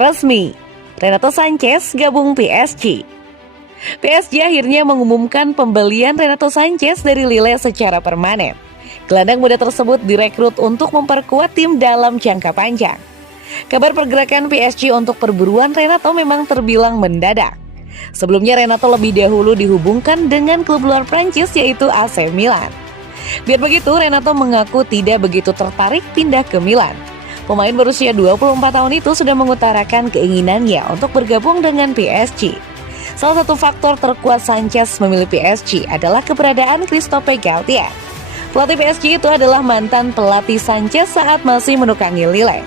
Resmi, Renato Sanches gabung PSG. PSG akhirnya mengumumkan pembelian Renato Sanches dari Lille secara permanen. Gelandang muda tersebut direkrut untuk memperkuat tim dalam jangka panjang. Kabar pergerakan PSG untuk perburuan Renato memang terbilang mendadak. Sebelumnya Renato lebih dahulu dihubungkan dengan klub luar Prancis yaitu AC Milan. Biar begitu, Renato mengaku tidak begitu tertarik pindah ke Milan. Pemain berusia 24 tahun itu sudah mengutarakan keinginannya untuk bergabung dengan PSG. Salah satu faktor terkuat Sanches memilih PSG adalah keberadaan Christophe Galtier. Pelatih PSG itu adalah mantan pelatih Sanches saat masih menukangi Lille.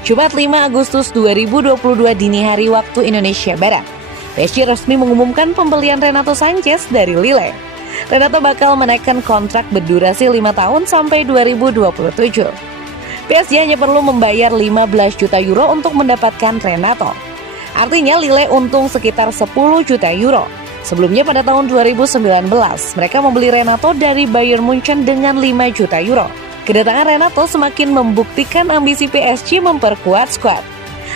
Jumat 5 Agustus 2022 dini hari waktu Indonesia Barat, PSG resmi mengumumkan pembelian Renato Sanches dari Lille. Renato bakal menaikkan kontrak berdurasi 5 tahun sampai 2027. PSG hanya perlu membayar 15 juta euro untuk mendapatkan Renato. Artinya Lille untung sekitar 10 juta euro. Sebelumnya pada tahun 2019, mereka membeli Renato dari Bayern Munchen dengan 5 juta euro. Kedatangan Renato semakin membuktikan ambisi PSG memperkuat skuad.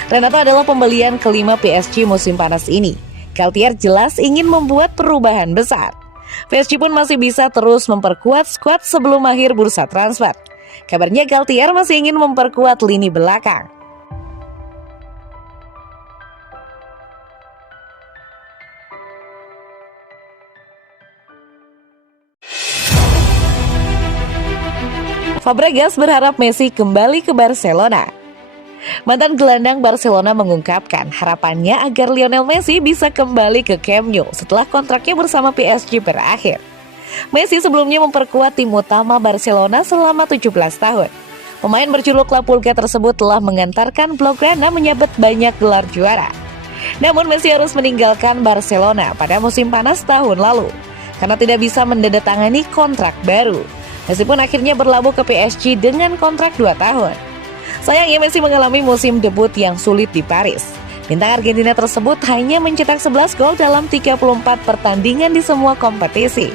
Renato adalah pembelian kelima PSG musim panas ini. Galtier jelas ingin membuat perubahan besar. PSG pun masih bisa terus memperkuat skuad sebelum akhir bursa transfer. Kabarnya Galtier masih ingin memperkuat lini belakang. Fabregas berharap Messi kembali ke Barcelona. Mantan gelandang Barcelona mengungkapkan harapannya agar Lionel Messi bisa kembali ke Camp Nou setelah kontraknya bersama PSG berakhir. Messi sebelumnya memperkuat tim utama Barcelona selama 17 tahun. Pemain berjuluk La Pulga tersebut telah mengantarkan Blaugrana menyabet banyak gelar juara. Namun Messi harus meninggalkan Barcelona pada musim panas tahun lalu karena tidak bisa menandatangani kontrak baru. Messi pun akhirnya berlabuh ke PSG dengan kontrak 2 tahun. Sayangnya Messi mengalami musim debut yang sulit di Paris. Bintang Argentina tersebut hanya mencetak 11 gol dalam 34 pertandingan di semua kompetisi.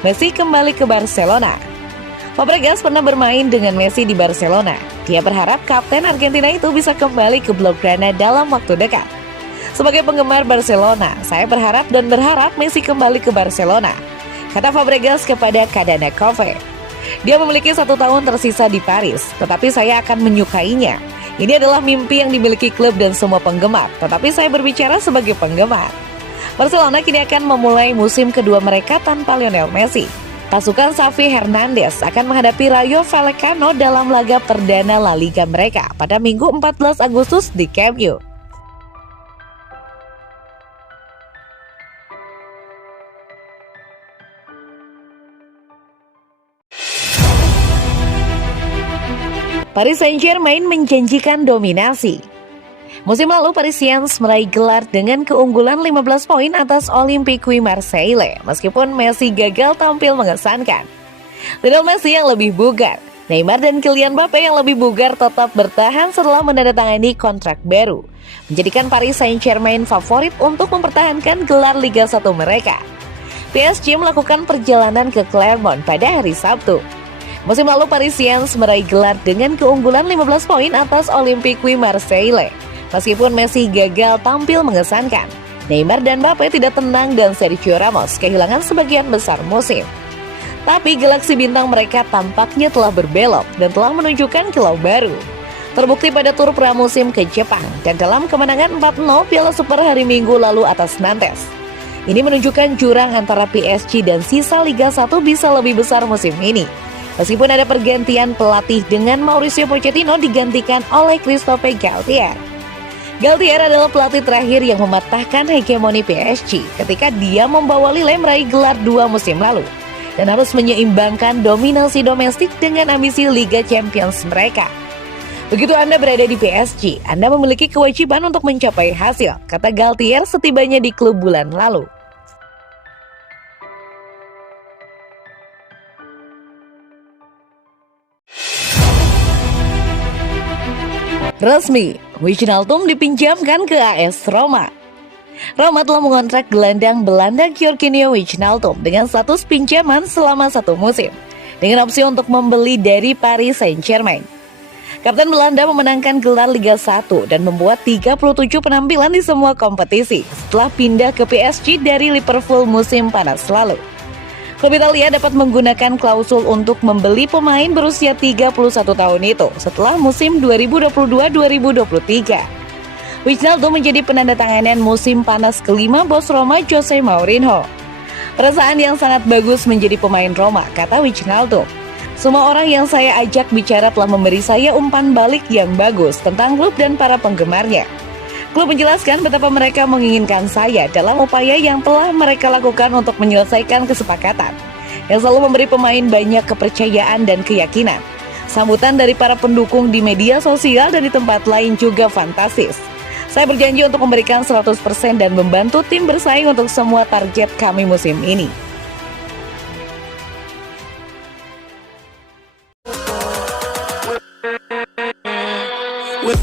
Messi kembali ke Barcelona. Fabregas pernah bermain dengan Messi di Barcelona. Dia berharap kapten Argentina itu bisa kembali ke Blaugrana dalam waktu dekat. Sebagai penggemar Barcelona, saya berharap Messi kembali ke Barcelona, kata Fabregas kepada Cadena Coffee. Dia memiliki 1 tahun tersisa di Paris, tetapi saya akan menyukainya. Ini adalah mimpi yang dimiliki klub dan semua penggemar, tetapi saya berbicara sebagai penggemar. Barcelona kini akan memulai musim kedua mereka tanpa Lionel Messi. Pasukan Xavi Hernandez akan menghadapi Rayo Vallecano dalam laga perdana La Liga mereka pada Minggu 14 Agustus di Camp Nou. Paris Saint-Germain menjanjikan dominasi. Musim lalu Parisiens meraih gelar dengan keunggulan 15 poin atas Olympique Marseille meskipun Messi gagal tampil mengesankan. Lionel Messi yang lebih bugar, Neymar dan Kylian Mbappe yang lebih bugar tetap bertahan setelah menandatangani kontrak baru, menjadikan Paris Saint-Germain favorit untuk mempertahankan gelar Liga 1 mereka. PSG melakukan perjalanan ke Clermont pada hari Sabtu. Musim lalu Parisiens meraih gelar dengan keunggulan 15 poin atas Olympique Marseille. Meskipun Messi gagal tampil mengesankan, Neymar dan Mbappe tidak tenang dan Sergio Ramos kehilangan sebagian besar musim. Tapi galaksi bintang mereka tampaknya telah berbelok dan telah menunjukkan kilau baru. Terbukti pada tur pramusim ke Jepang dan dalam kemenangan 4-0 Piala Super hari Minggu lalu atas Nantes. Ini menunjukkan jurang antara PSG dan sisa Liga 1 bisa lebih besar musim ini. Meskipun ada pergantian pelatih dengan Mauricio Pochettino digantikan oleh Christophe Galtier. Galtier adalah pelatih terakhir yang mematahkan hegemoni PSG ketika dia membawa Lille meraih gelar 2 musim lalu dan harus menyeimbangkan dominasi domestik dengan ambisi Liga Champions mereka. Begitu Anda berada di PSG, Anda memiliki kewajiban untuk mencapai hasil, kata Galtier setibanya di klub bulan lalu. Resmi, Wijnaldum dipinjamkan ke AS Roma. Roma telah mengontrak gelandang Belanda Georginio Wijnaldum dengan status pinjaman selama 1 musim, dengan opsi untuk membeli dari Paris Saint-Germain. Kapten Belanda memenangkan gelar Liga 1 dan membuat 37 penampilan di semua kompetisi setelah pindah ke PSG dari Liverpool musim panas lalu. Klub Italia dapat menggunakan klausul untuk membeli pemain berusia 31 tahun itu setelah musim 2022-2023. Wijnaldum menjadi penandatanganan musim panas kelima bos Roma Jose Mourinho. Perasaan yang sangat bagus menjadi pemain Roma, kata Wijnaldum. Semua orang yang saya ajak bicara telah memberi saya umpan balik yang bagus tentang klub dan para penggemarnya. Klub menjelaskan betapa mereka menginginkan saya dalam upaya yang telah mereka lakukan untuk menyelesaikan kesepakatan, yang selalu memberi pemain banyak kepercayaan dan keyakinan. Sambutan dari para pendukung di media sosial dan di tempat lain juga fantastis. Saya berjanji untuk memberikan 100% dan membantu tim bersaing untuk semua target kami musim ini. With